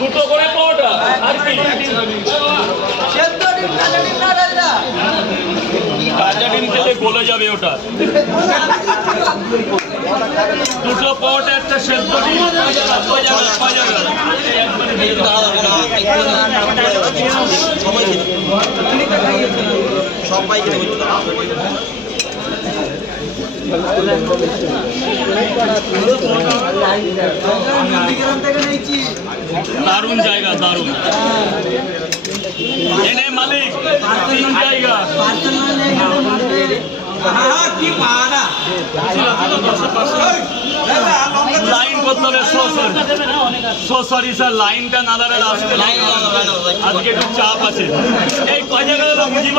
দুটো করে পাওয়াটা আর কি কাঁচা ডিম খেলে গলে যাবে ওটা। দুটো পাওয়াটা একটা সেদ্ধ ডিম সবাই খেতে বলতে দারুণ জায়গা, দারুণ। এনে মালিক জায়গা লাইন করতে হবে। সরি স্যার, লাইনটা না দাঁড়ালে আসতে আজকে একটু চাপ আছে। এই কয় জায়গা হলো বুঝিব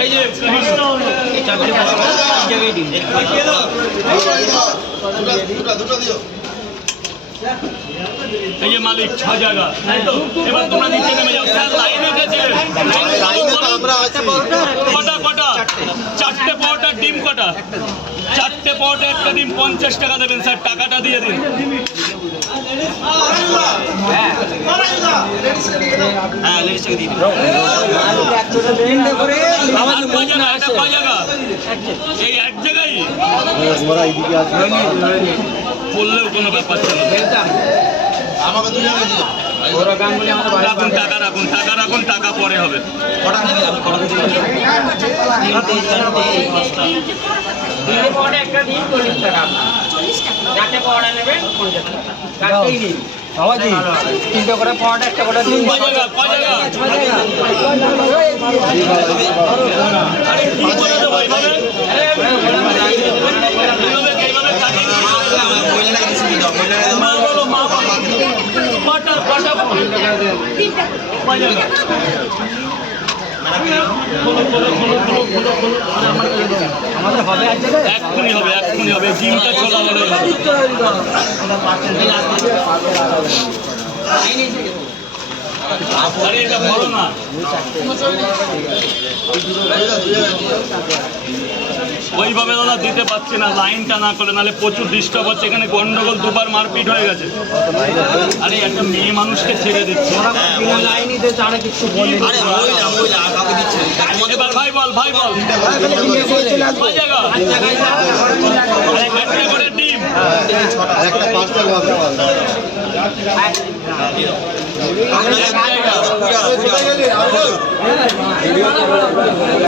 এই যে এই যে মালিক 6 জায়গা, এবার তোমরা নিচে নেমে যাও। স্যার লাইন উঠেছে, কটা কটা? 4টে পাওয়াটা ডিম কটা? 4টে পাওয়াটা একটা ডিম 50 টাকা দেবেন স্যার, টাকাটা দিয়ে দিন। হ্যাঁ লেডিস থেকে দিয়ে দিন। কয় জায়গা? এই এক জায়গায় বললেও কোনো ব্যাপার ছিল। রাখুন টাকা, রাখুন টাকা, রাখুন টাকা পরে হবে। বাবাজি 3টে করে পাওয়াটা একটা করে দিন। কয় জায়গা? কয় জায়গা? আরে কি করে দেবো এইভাবে? মা বলো, মা বলো। কটা কটা? কয় জায়গা? আমাদের হবে আছে এক্ষুনি হবে, এক্ষুনি হবে। জিমটা চলা হলে আরে এটা বড় না। ওইভাবে দাদা দিতে পারছি না, লাইনটা না করে, নাহলে প্রচুর ডিস্টার্ব হচ্ছে। এখানে গন্ডগোল, দুবার মারপিট হয়ে গেছে। আরে একটা মেয়ে মানুষকে ছেড়ে দিচ্ছে। এবার ভাই বল, ভাই বল। কয় জায়গা? একটা করে ডিম। একটা 5টা এক জায়গা।